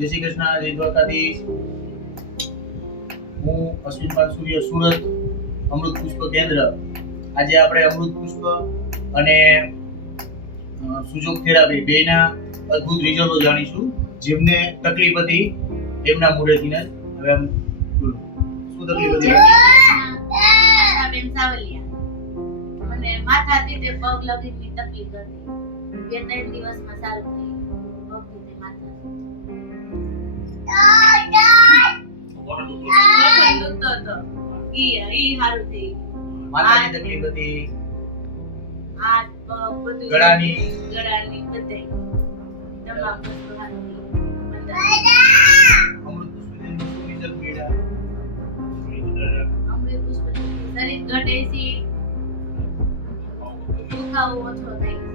જય શ્રી કૃષ્ણ, જય દ્વારકાધીશ. હું અશ્વિન પાનસુરિયા, સુરત, અમૃત પુષ્પ કેન્દ્ર. આજે આપણે અમૃત પુષ્પ અને સુજોગ થેરાપી બેના અદ્ભુત રિઝલ્ટો જાણીશું. જેમને તકલીફ હતી એમના મોઢેથી જ. હવે આમ બોલો, શું તકલીફ હતી? આશાબેન સાવલિયા. મને માથાથી તે પગ લગીની તકલીફ હતી. 2-3 દિવસમાં સારું થઈ ગયું. પગથી તે માથા ગઠન દુખતો હતો. ઈ સારું થઈ ગયું. માથાની તકલીફ હતી, હાથ પગ બધું, ગળાની બધે તમામ વસ્તુ સારું થઈ ગયું. અમૃત પુષ્પથી શું રિઝલ્ટ મળ્યા? અમૃત પુષ્પ શરીર ઘટે છે, દુખાવો ઓછો થાય છે.